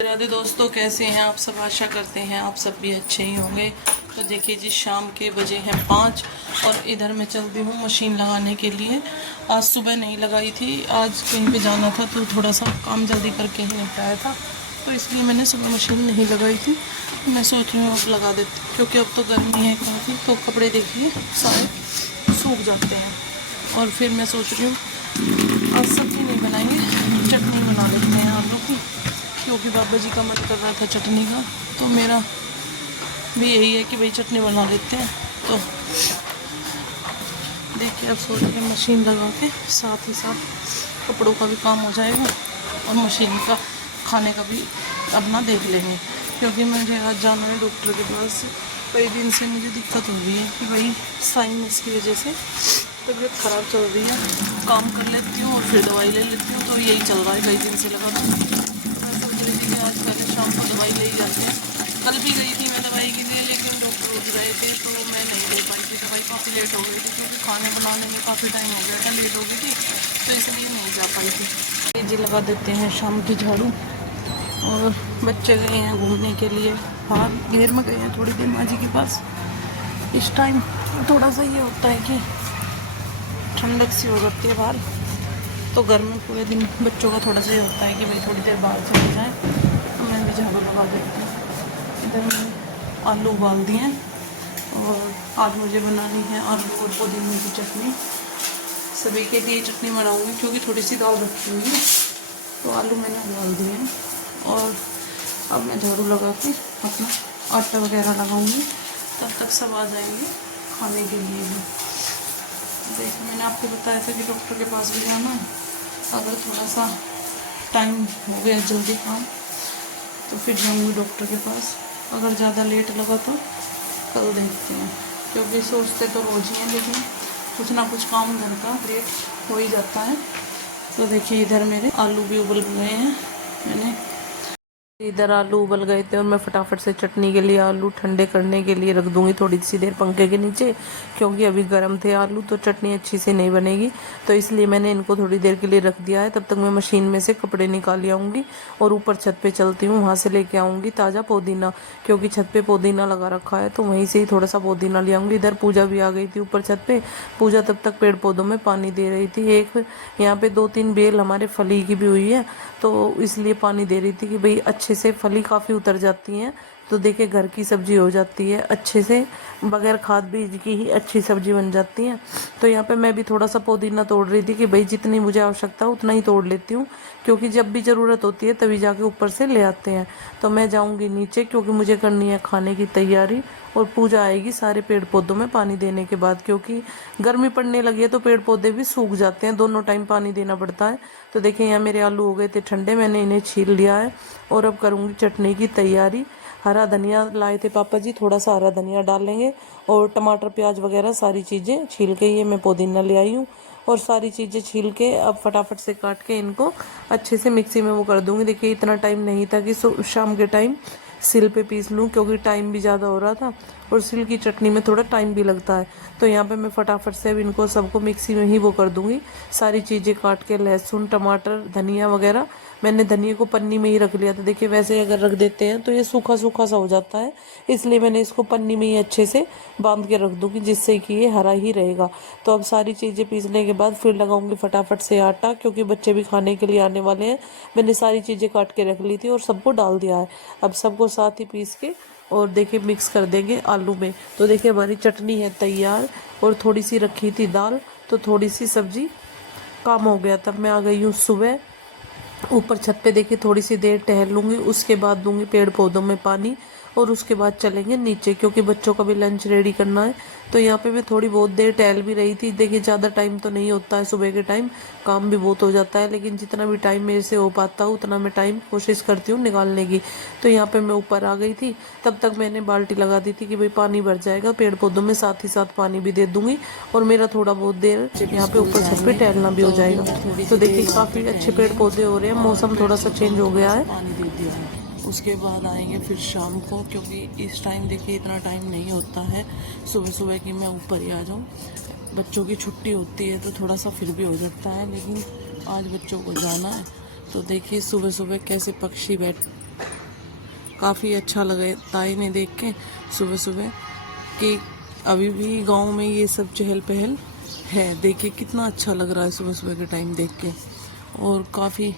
राधे दोस्तों, कैसे हैं आप सब। आशा करते हैं आप सब भी अच्छे ही होंगे। तो देखिए जी, शाम के बजे हैं 5 और इधर मैं चलती हूँ मशीन लगाने के लिए। आज सुबह नहीं लगाई थी, आज कहीं पे जाना था तो थोड़ा सा काम जल्दी करके ही निपटाया था, तो इसलिए मैंने सुबह मशीन नहीं लगाई थी। मैं सोच रही हूँ अब लगा देती, क्योंकि अब तो गर्मी है काफ़ी, तो कपड़े देखिए सारे सूख जाते हैं। और फिर मैं सोच रही हूँ आज सब्ज़ी नहीं बनाएंगे, चटनी बना लेते हैं आलू की, क्योंकि बाबा जी का मन कर रहा था चटनी का। तो मेरा भी यही है कि भाई चटनी बना लेते हैं। तो देखिए, अब सोच रहे मशीन लगा के साथ ही साथ कपड़ों का भी काम हो जाएगा और मशीन का खाने का भी अपना देख लेंगे, क्योंकि मुझे आज जाना है डॉक्टर के पास। कई दिन से मुझे दिक्कत हो रही है कि भाई साइनस की वजह से तबीयत ख़राब चल रही है। काम कर लेती हूँ और फिर दवाई ले लेती हूँ, तो यही चल रहा है कई दिन से लगा। आज कल शाम को दवाई ले ही जाते हैं। कल भी गई थी मैं दवाई के लिए, लेकिन डॉक्टर उठ रहे थे तो मैं नहीं ले पाई थी दवाई। काफ़ी लेट हो गई थी, क्योंकि खाने बनाने में काफ़ी टाइम हो गया था, लेट हो गई थी, तो इसलिए नहीं जा पाई थी। जी लगा देते हैं शाम की झाड़ू। और बच्चे गए हैं घूमने के लिए बाहर, घेर में गए हैं थोड़ी देर माँ जी के पास। इस टाइम थोड़ा सा ये होता है कि ठंडक सी हो जाती है बाहर, तो घर में पूरे दिन बच्चों का थोड़ा सा ये होता है कि भाई थोड़ी देर बाहर चले जाएँ। तो मैं भी झाड़ू लगा देती हूँ। इधर मैंने आलू उबाल दिए हैं और आज मुझे बनानी है आलू और पुदीने की चटनी। सभी के लिए चटनी बनाऊंगी, क्योंकि थोड़ी सी दाल रखी हुई है, तो आलू मैंने उबाल दिए हैं। और अब मैं झाड़ू लगा के अपना आटा वगैरह लगाऊंगी, तब तक सब आ जाएंगे खाने के लिए भी। देखिए, मैंने आपको बताया था कि डॉक्टर के पास भी जाना है। अगर थोड़ा सा टाइम हो गया जल्दी काम, तो फिर जाऊंगी डॉक्टर के पास। अगर ज़्यादा लेट लगा तो कल देखते हैं, क्योंकि सोचते तो रोज़ ही हैं, लेकिन कुछ ना कुछ काम घर का लेट हो ही जाता है। तो देखिए, इधर मेरे आलू भी उबल गए हैं। मैंने इधर आलू उबल गए थे और मैं फटाफट से चटनी के लिए आलू ठंडे करने के लिए रख दूंगी थोड़ी सी देर पंखे के नीचे, क्योंकि अभी गर्म थे आलू, तो चटनी अच्छी से नहीं बनेगी। तो इसलिए मैंने इनको थोड़ी देर के लिए रख दिया है। तब तक मैं मशीन में से कपड़े निकाल आऊँगी और ऊपर छत पे चलती हूँ, वहाँ से लेके आऊँगी ताज़ा पुदीना, क्योंकि छत पे पुदीना लगा रखा है, तो वहीं से ही थोड़ा सा पुदीना ले आऊँगी। इधर पूजा भी आ गई थी ऊपर छत पे। पूजा तब तक पेड़ पौधों में पानी दे रही थी। एक यहाँ पे 2-3 बेल हमारे फली की भी हुई है, तो इसलिए पानी दे रही थी कि भाई अच्छे से फली काफ़ी उतर जाती हैं, तो देखिए घर की सब्जी हो जाती है अच्छे से, बगैर खाद बीज की ही अच्छी सब्जी बन जाती है। तो यहाँ पे मैं भी थोड़ा सा पुदीना तोड़ रही थी कि भाई जितनी मुझे आवश्यकता है उतना ही तोड़ लेती हूँ, क्योंकि जब भी ज़रूरत होती है तभी जाके ऊपर से ले आते हैं। तो मैं जाऊँगी नीचे, क्योंकि मुझे करनी है खाने की तैयारी, और पूजा आएगी सारे पेड़ पौधों में पानी देने के बाद, क्योंकि गर्मी पड़ने लगी है तो पेड़ पौधे भी सूख जाते हैं, दोनों टाइम पानी देना पड़ता है। तो देखिए, यहाँ मेरे आलू हो गए थे ठंडे, मैंने इन्हें छील लिया है और अब करूँगी चटनी की तैयारी। हरा धनिया लाए थे पापा जी, थोड़ा सा हरा धनिया डालेंगे, और टमाटर प्याज वगैरह सारी चीज़ें छील के ये मैं पुदीना ले आई हूँ, और सारी चीज़ें छील के अब फटाफट से काट के इनको अच्छे से मिक्सी में वो कर दूँगी। देखिए, इतना टाइम नहीं था कि शाम के टाइम सिल पे पीस लूँ, क्योंकि टाइम भी ज़्यादा हो रहा था और सिल की चटनी में थोड़ा टाइम भी लगता है। तो यहाँ पे मैं फटाफट से अब इनको सबको मिक्सी में ही वो कर दूँगी, सारी चीज़ें काट के, लहसुन टमाटर धनिया वगैरह। मैंने धनिया को पन्नी में ही रख लिया था। देखिए, वैसे अगर रख देते हैं तो ये सूखा सूखा सा हो जाता है, इसलिए मैंने इसको पन्नी में ही अच्छे से बांध के रख दूँगी, जिससे कि ये हरा ही रहेगा। तो अब सारी चीज़ें पीसने के बाद फिर लगाऊंगी फटाफट से आटा, क्योंकि बच्चे भी खाने के लिए आने वाले हैं। मैंने सारी चीज़ें काट के रख ली थी और सबको डाल दिया है। अब सबको साथ ही पीस के और देखिए मिक्स कर देंगे आलू में। तो देखिए, हमारी चटनी है तैयार, और थोड़ी सी रखी थी दाल, तो थोड़ी सी सब्जी काम हो गया। तब मैं आ गई हूँ सुबह ऊपर छत पे। देखिए, थोड़ी सी देर टहल लूँगी, उसके बाद दूंगी पेड़ पौधों में पानी, और उसके बाद चलेंगे नीचे, क्योंकि बच्चों का भी लंच रेडी करना है। तो यहाँ पे मैं थोड़ी बहुत देर टहल भी रही थी। देखिए, ज़्यादा टाइम तो नहीं होता है सुबह के टाइम, काम भी बहुत हो जाता है, लेकिन जितना भी टाइम मेरे से हो पाता है उतना मैं टाइम कोशिश करती हूँ निकालने की। तो यहाँ पे मैं ऊपर आ गई थी, तब तक मैंने बाल्टी लगा दी थी कि भाई पानी भर जाएगा पेड़ पौधों में, साथ ही साथ पानी भी दे दूँगी, और मेरा थोड़ा बहुत देर यहाँ पे ऊपर छत पे टहलना भी हो जाएगा। तो देखिए, काफ़ी अच्छे पेड़ पौधे हो रहे हैं, मौसम थोड़ा सा चेंज हो गया है। पानी दे दिया है, उसके बाद आएंगे फिर शाम को, क्योंकि इस टाइम देखिए इतना टाइम नहीं होता है सुबह सुबह कि मैं ऊपर ही आ जाऊँ। बच्चों की छुट्टी होती है तो थोड़ा सा फिर भी हो जाता है, लेकिन आज बच्चों को जाना है। तो देखिए, सुबह सुबह कैसे पक्षी काफ़ी अच्छा लगता है इन्हें देख के सुबह सुबह कि अभी भी गांव में ये सब चहल पहल है। देखिए कितना अच्छा लग रहा है सुबह सुबह के टाइम देख के। और काफ़ी